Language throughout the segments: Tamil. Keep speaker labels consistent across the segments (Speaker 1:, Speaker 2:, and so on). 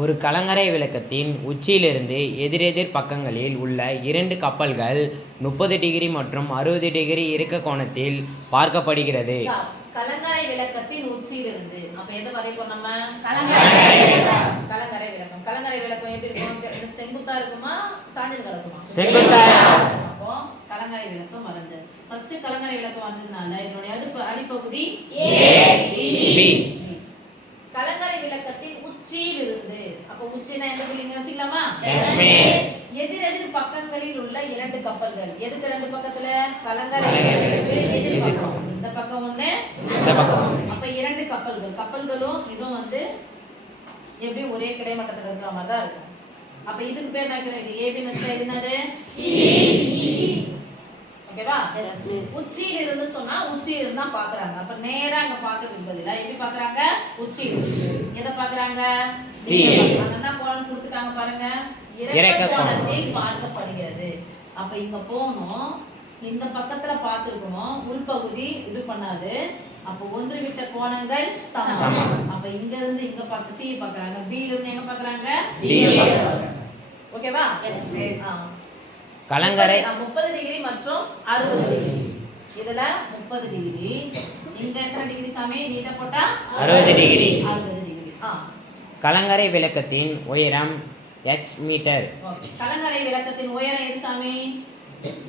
Speaker 1: ஒரு கலங்கரை விளக்கத்தின் உச்சியிலிருந்து எதிரெதிர் பக்கங்களில் உள்ள இரண்டு கப்பல்கள் முப்பது டிகிரி மற்றும் அறுபது டிகிரி இறக்க கோணத்தில் பார்க்கப்படுகிறது.
Speaker 2: கலங்கரை விளக்கத்தின் உச்சியிலிருந்து. அப்ப எதை வரைப்போம் நம்ம?
Speaker 3: கலங்கரை விளக்கம்.
Speaker 2: கலங்கரை விளக்கம். கலங்கரை விளக்கம் எப்படி இருக்கும்? செங்குத்தா இருக்குமா? சாஞ்சது கிடக்குமா
Speaker 1: செங்குத்தா.
Speaker 2: அப்போ கலங்கரை விளக்கம் வரைஞ்சாச்சு ஃபர்ஸ்ட் கலங்கரை விளக்கம் வந்ததுனால இதனுடைய அடுப்பு அடிப்பகுதி
Speaker 1: பி.
Speaker 2: கலங்கரை விளக்கத்தின் உச்சியிலிருந்து உச்சினா எந்த புள்ளிங்க வச்சுக்கலாமா. எதிர் எதிர் பக்கங்களில் உள்ள இரண்டு கப்பல்கள். எதுக்கு ரெண்டு பக்கத்துல? கலங்கரை எதிர் பக்கம். இந்த பக்கம். ஒண்ணு. அப்ப இரண்டு கப்பல்கள். கப்பல்களும் இதுவும் வந்து எப்படியும் ஒரே கிடைமட்டத்துல இருக்கிற மாதிரி தான் இருக்கும். அப்ப இதுக்கு பேர் வைக்கணும்? இது ஏபி வச்சா என்னது? ஓகேவா? உச்சியில் இருந்து சொன்னா உச்சியில் இருந்து தான் பாக்குறாங்க. அப்ப நேரா அங்க பாக்குறதுக்கு பதிலா எப்படி பாக்குறாங்க? உச்சியில் எதை பாக்குறாங்க?
Speaker 1: C.
Speaker 2: அங்க என்ன கோணம் கொடுத்துட்டாங்க பாருங்க.
Speaker 1: இறக்க
Speaker 2: இறக்க
Speaker 1: கோணம்.
Speaker 2: கோணத்தில் பார்க்கப்படுகிறது. அப்ப இங்க போகணும். இந்த பக்கத்துல பார்த்திருக்கணும். உள்பகுதி இது பண்ணாது. அப்ப ஒன்று விட்ட கோணங்கள் சமம். அப்ப இங்க இருந்து இங்க பார்க்க சி பாக்குறாங்க. ல இருந்து எங்க பாக்குறாங்க. ஓகேவா? ஆ.
Speaker 1: கலங்கரை.
Speaker 2: முப்பது- டிகிரி மற்றும் அறுபது டிகிரி இதுல முப்பது டிகிரி இங்க எத்தனை டிகிரி சாமி? நீட்ட போட்டா
Speaker 1: அறுபது டிகிரி.
Speaker 2: அறுபது டிகிரி
Speaker 1: கலங்கரை விளக்கத்தின் உயரம் எச் மீட்டர்
Speaker 2: கலங்கரை விளக்கத்தின் உயரம் எது சாமி?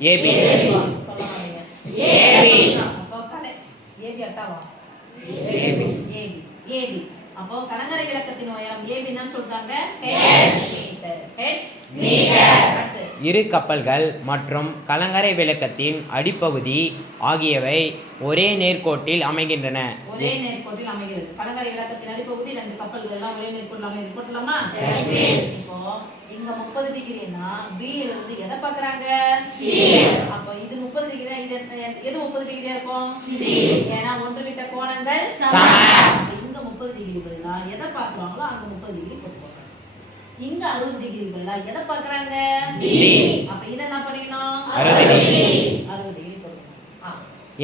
Speaker 1: ஏபி
Speaker 2: கலை- AB அட்டாவா?
Speaker 1: AB.
Speaker 2: AB. அப்போ கலங்கரை விளக்கத்தின் உயரம் ஏபி என்ன சொல்றாங்க. மீட்டர் ஹெச் அடுத்து
Speaker 1: இரு கப்பல்கள் மற்றும் கலங்கரை விளக்கத்தின் அடிப்பகுதி ஆகியவை ஒரே நேர்கோட்டில் அமைகின்றன.
Speaker 2: ஒரே நேர்கோட்டில் அமைகிறது. கலங்கரை விளக்கத்தின் அடிப்பகுதி ரெண்டு கப்பல்கள். எல்லாம் ஒரே நேர்கோட்டில் அமைகிறது. போட்டலாமா இப்போ இங்க முப்பது டிகிரினா பி இருந்து எதை பாக்குறாங்க அப்போ இது முப்பது டிகிரி இது எது முப்பது டிகிரியா இருக்கும்? ஏன்னா ஒன்று விட்ட கோணங்கள் இங்க முப்பது டிகிரி பதிலா எதை பாக்குறாங்களோ அங்க முப்பது டிகிரி இங்க அறுபது டிகிரி பதிலா எதை பாக்குறாங்க அப்ப இதை என்ன பண்ணிக்கணும்?
Speaker 1: அறுபது டிகிரி.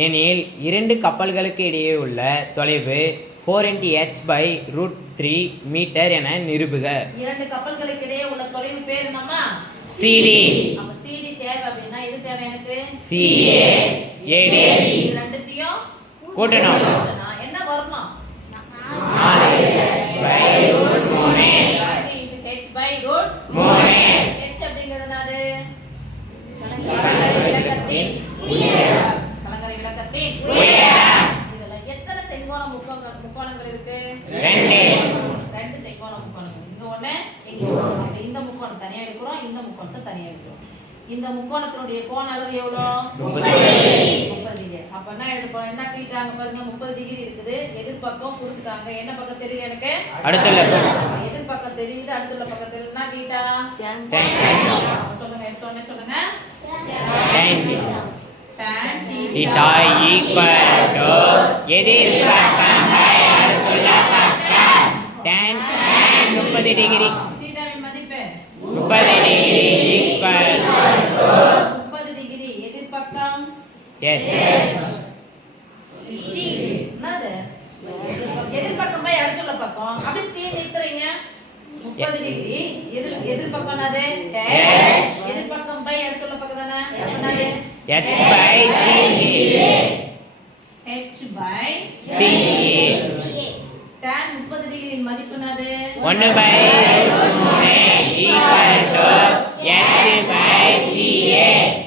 Speaker 1: எனில் இரண்டு கப்பல்களுக்கு இடையே உள்ள தொலைவு four into h by root three metre என நிரூபுக.
Speaker 2: இரண்டு கப்பல்களுக்கு இடையே உள்ள தொலைவு பேர் என்னமா
Speaker 1: சிடி
Speaker 2: அப்ப சிடி தேவை அப்படின்னா இது தேவை எனக்கு?
Speaker 1: சிஏ ஏடி
Speaker 2: ரெண்டுத்தையும்
Speaker 1: கூட்டணும்.
Speaker 2: என்ன வரணும்
Speaker 1: நாலு பை ரூட் மூணு
Speaker 2: ஹெச் பை ரூட்
Speaker 1: மூணு.
Speaker 2: ஹெச் அப்படிங்கிறது என்னது கலங்கரை விளக்கத்தின்
Speaker 1: உயரம்.
Speaker 2: கலங்கரை விளக்கத்தின்
Speaker 1: உயரம்.
Speaker 2: இதுல எத்தனை செங்கோண முக்கோணங்கள் முக்கோணங்கள் இருக்கு
Speaker 1: ரெண்டு.
Speaker 2: ரெண்டு செங்கோண முக்கோணங்கள் இங்க ஒண்ணு இங்க ஒண்ணு அப்ப இந்த எடுக்கிறோம் இந்த முக்கோணத்தை தனியா எடுக்கிறோம் இந்த முக்கோணத்தினுடைய கோண அளவு எவ்வளவு
Speaker 1: முப்பது
Speaker 2: டிகிரி. அப்ப என்ன எழுத போறோம்? என்ன கேட்டாங்க பாருங்க முப்பது டிகிரி இருக்குது. எதிர்பக்கம் கொடுத்துட்டாங்க. என்ன பக்கம் தெரியுது எனக்கு?
Speaker 1: அடுத்துள்ள
Speaker 2: எதிர்பக்கம் தெரியுது அடுத்துள்ள பக்கம் தெரியுது. என்ன டீட்டா சொல்லுங்க எடுத்தோடனே சொல்லுங்க.
Speaker 1: Theta. Equal to எதிர்பக்கம். அடுத்துள்ள பக்கம் tan. டிகிரி. முப்பது டிகிரி ஈக்குவல்
Speaker 2: முப்பது டிகிரி எதிர்பக்கம் எதிர்பக்கம் போய் அடுத்துள்ள பக்கம். அப்படி சி நிறுத்துறீங்க. முப்பது டிகிரி எதிர் எதிர்பக்கம் என்னது? எதிர்பக்கம் போய் அடுத்துள்ள பக்கம் தானே?
Speaker 1: H by c.
Speaker 2: H by
Speaker 1: CA.
Speaker 2: tan டிகிரியின் மதிப்பு என்னது?
Speaker 1: ஒன்று பை மூணு equal to h by ca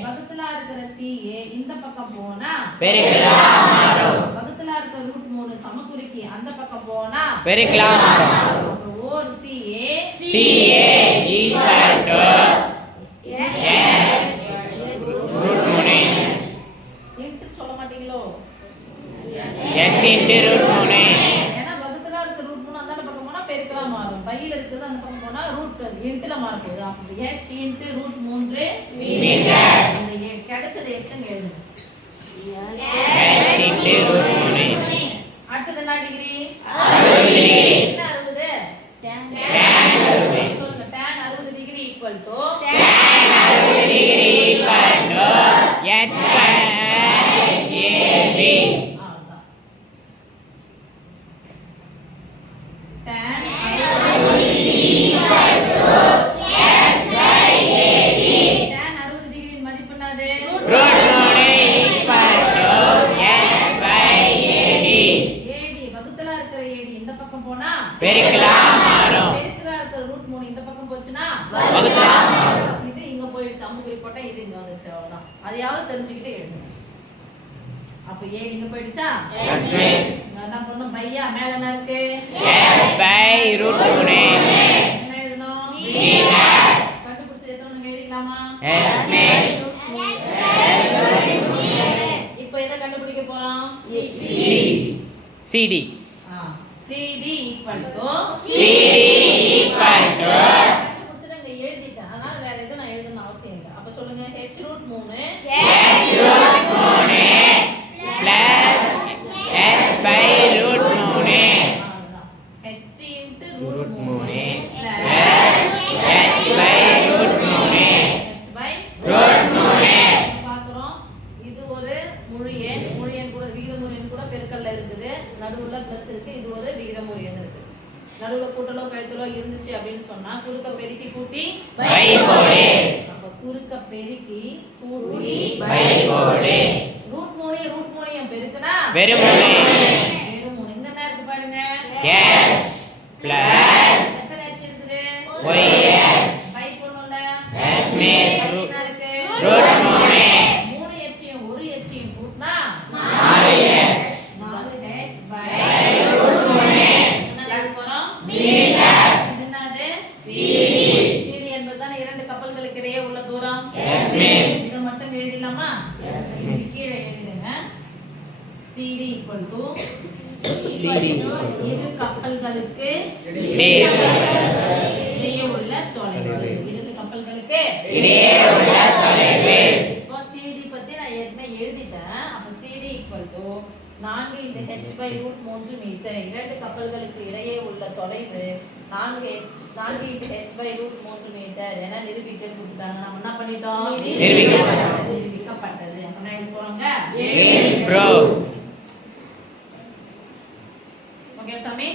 Speaker 2: வகுத்துல இருக்கிற CA இந்த பக்கம் போனா
Speaker 1: பெருக்கலாம் மாறும்.
Speaker 2: வகுத்துல இருக்கிற ரூட் மூணு சமக்குறிக்கு அந்த பக்கம் போனா
Speaker 1: பெருக்கலாம் மாறும்.
Speaker 2: ஓர் CA
Speaker 1: CA equal to root மூணு
Speaker 2: இன்ட்டு சொல்ல மாட்டீங்களோ
Speaker 1: h இன்ட்டு ரூட் மூணு
Speaker 2: ஏன்னா வகுத்துல இருக்கிற ரூட் மூணு அந்த பெருக்கலாம் மாறும். பையில இருக்கிறது அந்த பக்கம் போனா ரூட் இன்ட்டுல மாற போகுது அப்போ h இன்ட்டு ரூட் மூன்று. இந்த கிடைச்சதை எடுத்துங்க எழுதுங்க அடுத்தது என்ன டிகிரி. என்ன அறுபது
Speaker 1: tan அறுபது
Speaker 2: சொல்லுங்க tan அறுபது டிகிரி ஈக்குவல் டு
Speaker 1: tan அறுபது degree equal to h by ab
Speaker 2: அவ்வளவுதான் tan அறுபது tan அறுபது டிகிரி மதிப்பு என்னது
Speaker 1: ரூட் மூணு equal to S by AD
Speaker 2: AD வகுத்தலா இருக்கிற ஏடி இந்த பக்கம் போனா
Speaker 1: பெருக்கலாம் மாறும்
Speaker 2: பெருக்கலா ரூட் மூணு இந்த பக்கம் போச்சுன்னா? இது இங்க போயிடுச்சு அம்முக்குறி போட்டா இது இங்க வந்துருச்சு அவ்வளவுதான். அதையாவது தெரிஞ்சுக்கிட்டு எழுதணும் அப்ப ஏடி இங்க போயிடுச்சா. என்ன பண்ணும் பையா மேல என்ன இருக்கு?
Speaker 1: எஸ் பை ரூட் மூணு.
Speaker 2: என்ன எழுதணும்? கண்டுபிடிச்சு எத்தனை எழுதிக்கலாமா. இப்போ எதை கண்டுபிடிக்க போறோம்?
Speaker 1: CD
Speaker 2: CD equal to
Speaker 1: CD equal to
Speaker 2: கண்டுபிடிச்சதை இங்க எழுதிட்டேன் அதனால வேற எதுவும் நான் எழுதணும் அவசியம் இல்லை அப்ப சொல்லுங்க h ரூட் மூணு
Speaker 1: ரூட் மூணு பிளஸ் எஸ் பை ரூட் மூணு
Speaker 2: அவ்வளவுதான். h இன்ட்டு
Speaker 1: ரூட்
Speaker 2: ரூட்
Speaker 1: மூணு
Speaker 2: மூணு
Speaker 1: பிளஸ் எஸ் பை ரூட் மூணு
Speaker 2: h பை
Speaker 1: ரூட் மூணு
Speaker 2: பார்க்குறோம் இது ஒரு முழு எண் முழு எண் கூட விகிதமுறு எண் கூட பெருக்கல்ல இருக்குது. நடுவுல ப்ளஸ் இருக்கு. இது ஒரு விகிதமுறு எண் இருக்கு. நடுவுல கூட்டலோ கழித்தலோ இருந்துச்சு அப்படின்னு சொன்னா குறுக்க பெருக்கி கூட்டி அப்ப குறுக்க பெருக்கி கூட்டி ரூட் மூணு ரூட் மூணு பெருக்குனா?
Speaker 1: வெறும் மூணு
Speaker 2: வெறும் மூணு இங்க என்ன இருக்கு பாருங்க.
Speaker 1: எஸ் பிளஸ்
Speaker 2: எத்தனை h இருக்குது? பை போடணும்ல
Speaker 1: எஸ் ரூட் மூணு
Speaker 2: மூணு எச்சையும் ஒரு எச்சையும் கூட்டினா
Speaker 1: நாலு எஸ்
Speaker 2: நாலு h by என்ன எழுத போறோம் இது என்னது CD என்பது தானே கப்பல்களுக்கு இடையே உள்ள தூரம். இதை மட்டும் எழுதிடலாமா? கீழே எழுதிடுங்க. Equal to
Speaker 1: CD
Speaker 2: இரு கப்பல்களுக்கு
Speaker 1: இடையே
Speaker 2: உள்ள தொலைவு. இரண்டு கப்பல்களுக்கு
Speaker 1: இடையே உள்ள தொலைவு
Speaker 2: இப்போ CD பத்தி நான் ஏற்கனவே எழுதிட்டேன் அப்ப CD equal to நான்கு இந்த h by ரூட் மூன்று மீட்டர் இரண்டு கப்பல்களுக்கு இடையே உள்ள தொலைவு நான்கு h நான்கு into h by ரூட் மூன்று மீட்டர் என நிரூபிக்க கொடுத்தாங்க நம்ம என்ன பண்ணிட்டோம்?
Speaker 1: நிரூபிக்கப்பட்டது.
Speaker 2: நிரூபிக்கப்பட்டது. அப்ப என்ன எழுத போறோங்க ஓகே சாமி?